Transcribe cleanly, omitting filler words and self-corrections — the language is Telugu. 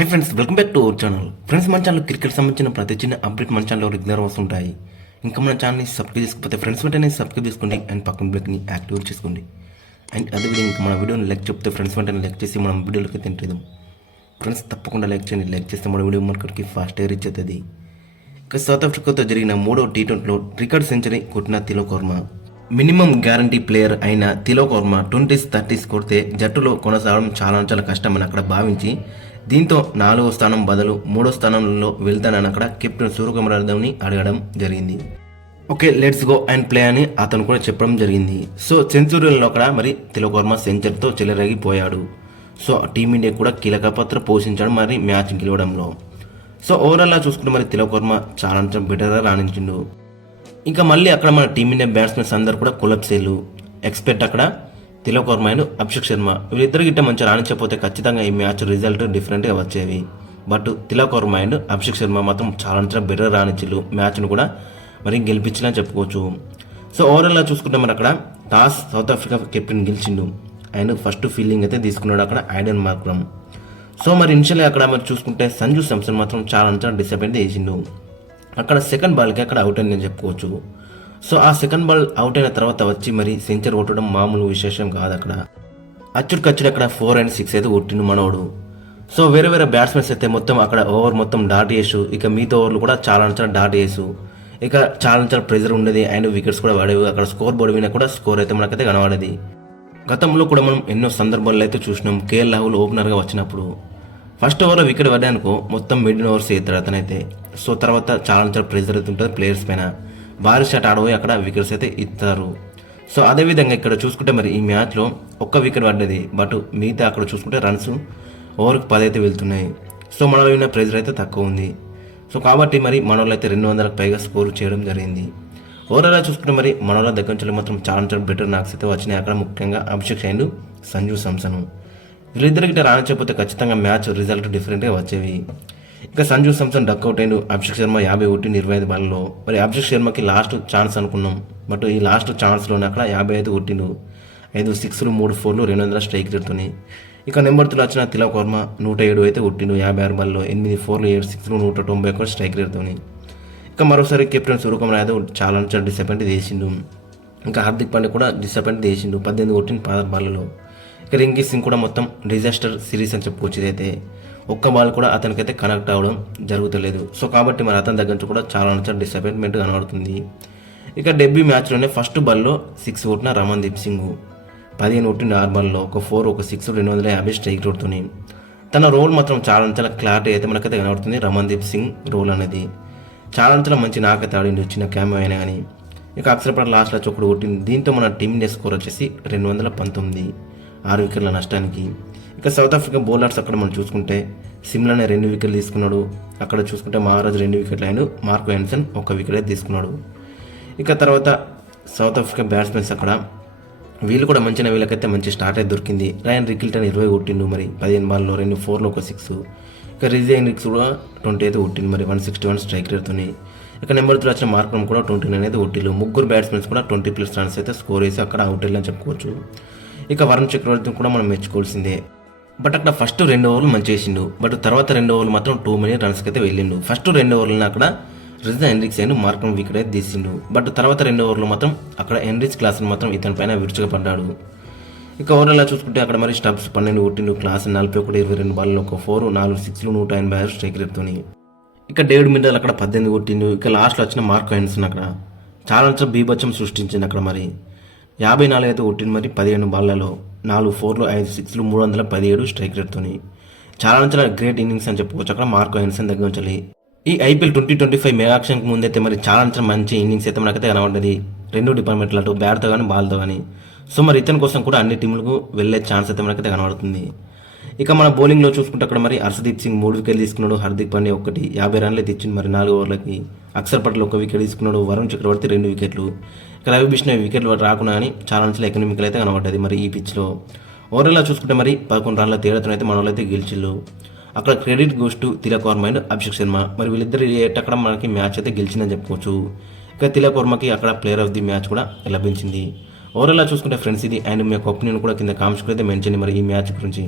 Hi friends, welcome back to our channel. Friends, మన ఛానల్ క్రికెట్ సంబంధించిన ప్రతి చిన్న అప్డేట్ మన ఛానల్లో రెగ్యులర్ వస్తుంటాయి. ఇంకా మన ఛానల్ని సబ్స్క్రైబ్ చేసుకోకపోతే ఫ్రెండ్స్ వెంటనే సబ్స్క్రైబ్ చేసుకోండి అండ్ పక్కన బెల్ని యాక్టివేట్ చేసుకోండి. అండ్ అదేవిధంగా ఇంకా మన వీడియోని లైక్ చెప్తే ఫ్రెండ్స్ వెంటనే లైక్ చేసి మనం వీడియోలోకి తింటాం. ఫ్రెండ్స్, తప్పకుండా లైక్ చేయండి. లైక్ చేస్తే మన వీడియో మనకి ఫాస్ట్గా రీచ్ అవుతుంది. ఇక సౌత్ ఆఫ్రికాతో జరిగిన 3వ టీ20లో రికార్డ్ సెంచరీ కొట్టిన Tilak Varma, minimum guarantee player అయిన తిలక్ వర్మ 20s 30s కొడితే జట్టులో కొనసాగడం చాలా కష్టమని అక్కడ భావించి దీంతో 4వ స్థానం బదులు 3వ స్థానంలో వెళ్తానని అక్కడ కెప్టెన్ సూర్యకుమార్ని అడగడం జరిగింది. Okay, let's go and play అని అతను కూడా చెప్పడం జరిగింది. సో సెంచురీలో అక్కడ మరి తిలక్ వర్మ సెంచరీతో చెలరేగిపోయాడు. సో టీమిండియా కూడా కీలక పాత్ర పోషించాడు మరి మ్యాచ్ గెలవడంలో. సో ఓవరాల్గా చూసుకుంటే మరి తిలక్ వర్మ చాలా బెటర్గా రాణించిండు. ఇంకా మళ్ళీ అక్కడ మన టీమిండియా బ్యాట్స్మెన్స్ అందరు కూడా కొలప్సేలు ఎక్స్పెక్ట్ అక్కడ తిలక్ వర్మ అండ్ అభిషేక్ శర్మ వీళ్ళిద్దరు గిట్ట మంచిగా రాణించకపోతే ఖచ్చితంగా ఈ మ్యాచ్ రిజల్ట్ డిఫరెంట్గా వచ్చేవి. బట్ తిలక్ వర్మ అండ్ అభిషేక్ శర్మ మాత్రం చాలా బెటర్ రాణించారు. మ్యాచ్ను కూడా మరి గెలిపించినా చెప్పుకోవచ్చు. సో ఓవరాల్గా చూసుకుంటే మరి అక్కడ టాస్ సౌత్ ఆఫ్రికా కెప్టెన్ గెలిచిండు అండ్ ఫస్ట్ ఫీల్డింగ్ అయితే తీసుకున్నాడు అక్కడ ఐడెన్ మార్క్రమ్. సో మరి ఇనిషియల్గా అక్కడ మరి చూసుకుంటే సంజు శాంసన్ మాత్రం చాలా డిసప్పాయింట్ చేసిండు. అక్కడ సెకండ్ బాల్కి అక్కడ అవుట్ అని నేను చెప్పుకోవచ్చు. సో ఆ సెకండ్ బాల్ అవుట్ అయిన తర్వాత వచ్చి మరి సెంచరీ కొట్టడం మామూలు విశేషం కాదు. అక్కడ అచ్చుడు అక్కడ 4 and 6 అయితే కొట్టిండు మనోడు. సో వేరే బ్యాట్స్మెన్స్ అయితే మొత్తం అక్కడ ఓవర్ మొత్తం డాట్ చేసు, ఇక మిగతా ఓవర్లు కూడా చాలా డాట్ చేసు, ఇక చాలా ప్రెజర్ ఉండేది అండ్ వికెట్స్ కూడా పడేవి. అక్కడ స్కోర్ బోర్డు మీద కూడా స్కోర్ అయితే మనకైతే కనబడేది. గతంలో కూడా మనం ఎన్నో సందర్భాల్లో అయితే చూసినాం. కేఎల్ రాహుల్ ఓపెనర్గా వచ్చినప్పుడు ఫస్ట్ ఓవర్లో వికెట్ పడ్డానుకో మొత్తం మిడిల్ ఓవర్స్ వేస్తాడు అతనైతే. సో తర్వాత చాలా ప్రెజర్ అయితే ఉంటుంది ప్లేయర్స్ పైన. భారీ షాట్ ఆడబోయి అక్కడ వికెట్స్ అయితే ఇస్తారు. సో అదేవిధంగా ఇక్కడ చూసుకుంటే మరి ఈ మ్యాచ్లో ఒక్క వికెట్ పడ్డది. బట్ మిగతా అక్కడ చూసుకుంటే రన్స్ ఓవర్కి 10 అయితే వెళ్తున్నాయి. సో మన మీద ప్రెజర్ అయితే తక్కువ ఉంది. సో కాబట్టి మరి మనోళ్ళు అయితే 200కి పైగా స్కోర్ చేయడం జరిగింది. ఓవరాల్గా చూసుకుంటే మరి మనోళ్ళ దగ్గర నుంచి మాత్రం చాలా బెటర్ నాక్స్ అయితే వచ్చినాయి అక్కడ, ముఖ్యంగా అభిషేక్ అండ్ సంజు శాంసన్. వీళ్ళిద్దరికి రానిచ్చకపోతే ఖచ్చితంగా మ్యాచ్ రిజల్ట్ డిఫరెంట్గా వచ్చేవి. ఇక సంజు శాంసన్ డక్అవుట్ అయిండు. అభిషేక్ శర్మ 50 కొట్టిండు 25 బాల్లో. మరి అభిషేక్ శర్మకి లాస్ట్ ఛాన్స్ అనుకున్నాం, బట్ ఈ లాస్ట్ ఛాన్స్లోనే అక్కడ 55 కొట్టిండు. 5 6లు 3 4లు 200 స్ట్రైక్ రేట్తోని. ఇక నెంబర్ 2 వచ్చిన తిలక్ వర్మ 107 అయితే కొట్టిండు 56 బాల్లో. 8 4లు 7 6లు 191 స్ట్రైక్ రేట్తోని. ఇక మరోసారి కెప్టెన్ సూర్యకుమార్ యాదవ్ చాలా డిసప్పాయింట్ చేసిండు. ఇంకా హార్దిక్ పాండ్యా కూడా డిసప్పాయింట్ చేసిండు. 18 కొట్టిండు 16 బాల్లో. ఇక రింకీ సింగ్ కూడా మొత్తం డిజాస్టర్ సిరీస్ అని చెప్పుకోవచ్చు. ఇదైతే ఒక్క బాల్ కూడా అతనికైతే కనెక్ట్ అవ్వడం జరుగుతలేదు. సో కాబట్టి మరి అతని దగ్గర నుంచి కూడా చాలా డిసప్పాయింట్మెంట్ కనబడుతుంది. ఇక డెబ్యూ మ్యాచ్లోనే ఫస్ట్ బాల్లో 6 కొట్టిన రమన్దీప్ సింగ్ 15 కొట్టిన 6 బాల్లో, ఒక 4 ఒక 6 250 స్ట్రైక్ రేట్తోని. తన రోల్ మాత్రం చాలా క్లారిటీ అయితే మనకైతే కనబడుతుంది. రమన్దీప్ సింగ్ రోల్ అనేది చాలా మంచి నాకైతే ఆడింది చిన్న క్యామెో అయినా కానీ. ఇక అక్షరపడ లాస్ట్లో ఒకటి కొట్టింది. దీంతో మన టీమిండియా స్కోర్ వచ్చేసి 219, 6 వికెట్ల నష్టానికి. ఇక సౌత్ ఆఫ్రికా బౌలర్స్ అక్కడ మనం చూసుకుంటే సిమ్లానే 2 వికెట్లు తీసుకున్నాడు. అక్కడ చూసుకుంటే మహారాజ్ 2 వికెట్లు అయిన మార్కో హెన్సన్ 1 వికెట్ తీసుకున్నాడు. ఇక తర్వాత సౌత్ ఆఫ్రికా బ్యాట్స్మెన్స్ అక్కడ వీళ్ళు కూడా వీళ్ళకైతే మంచి స్టార్ట్ అయితే దొరికింది. రయాన్ రికిల్టన్ 20 కొట్టిండు మరి 15 బాల్లో, 2 4లు 1 6. ఇక రిజీ హెన్రిక్స్ కూడా 20 అయితే కొట్టిండు మరి 161 స్ట్రైక్ రేట్తోని. ఇక నెంబర్ 3 వచ్చిన మార్క్రమ్ కూడా 29 అయితే కొట్టిండు. ముగ్గురు బ్యాట్స్మెన్స్ కూడా 20+ రన్స్ అయితే స్కోర్ వేసి అక్కడ అవుట్ అని చెప్పుకోవచ్చు. ఇక వరుణ్ చక్రవర్తిని కూడా మనం మెచ్చుకోవాల్సిందే. బట్ అక్కడ ఫస్ట్ 2 ఓవర్లు మంచి చేసిండు, బట్ తర్వాత 2 ఓవర్లు మాత్రం 2 many రన్స్కి అయితే వెళ్ళిండు. ఫస్ట్ 2 ఓవర్లను అక్కడ రిజా హెన్రిక్స్ అయిన మార్క్రమ్ వికెట్ అయితే తీసిండు. బట్ తర్వాత 2 ఓవర్లు మాత్రం అక్కడ హెన్రిచ్ క్లాస్ని మాత్రం ఇతని పైన విరుచుగా పడ్డాడు. ఇక ఓవర్లా చూసుకుంటే అక్కడ మరి స్టబ్స్ 12 కొట్టిండు. క్లాస్ 41 22 బాల్లో, ఒక 4 4 6లు 186 స్ట్రైక్ రేట్తోని. ఇక డేవిడ్ మిల్లర్ అక్కడ 18 కొట్టిండు. ఇక లాస్ట్లో వచ్చిన మార్కో హెన్సన్ అక్కడ చాలా బీభత్సం సృష్టించింది. అక్కడ మరి 54 అయితే కొట్టింది మరి 15 బాళ్లలో, 4 4లు 5 6లు 317 స్ట్రైక్ రేట్తోని. చాలా గ్రేట్ ఇన్నింగ్స్ అని చెప్పుకోవచ్చు అక్కడ మార్కో హెన్సన్ దగ్గర నుంచి. ఈ IPL 2025 మెగాక్షన్కి ముందైతే మరి చాలా మంచి ఇన్నింగ్స్ అయితే మనకైతే కనబడ్డది 2 డిపార్ట్మెంట్లు, అటు బ్యాట్తో కానీ బాల్తో కానీ. సో మరి ఇతని కోసం కూడా అన్ని టీంలకు వెళ్ళే ఛాన్స్ అయితే మనకైతే కనబడుతుంది. ఇక మన బౌలింగ్లో చూసుకుంటే అక్కడ మరి హర్షదీప్ సింగ్ 3 వికెట్లు తీసుకున్నాడు. హార్దిక్ పాండ్యా 50 రన్లు అయితే ఇచ్చింది మరి 4 ఓవర్లకి. అక్షర్ పటేల్ 1 వికెట్ తీసుకున్నాడు. వరుణ్ చక్రవర్తి 2 వికెట్లు. ఇక రవి బిష్ణోయ్ వికెట్లు రాకుండా కానీ చాలా ఎకనామికల్ అయితే కనబడ్డది మరి ఈ పిచ్లో. ఓవరాల్గా చూసుకుంటే మరి 11 రన్ల తేడాతో అయితే మన వాళ్ళు అయితే గెలిచిళ్ళు. అక్కడ credit goes to Tilak Varma and Abhishek Sharma. మరి వీళ్ళిద్దరు అక్కడ మనకి మ్యాచ్ అయితే గెలిచిందని చెప్పుకోవచ్చు. ఇక తిలక్ వర్మకి అక్కడ ప్లేయర్ ఆఫ్ ది మ్యాచ్ కూడా లభించింది. ఓవరాల్గా చూసుకుంటే ఫ్రెండ్స్ ఇది, అండ్ మీ యొక్క ఒపీనియన్ కూడా కింద కామెంట్స్ అయితే మెన్షన్ మరి ఈ మ్యాచ్ గురించి.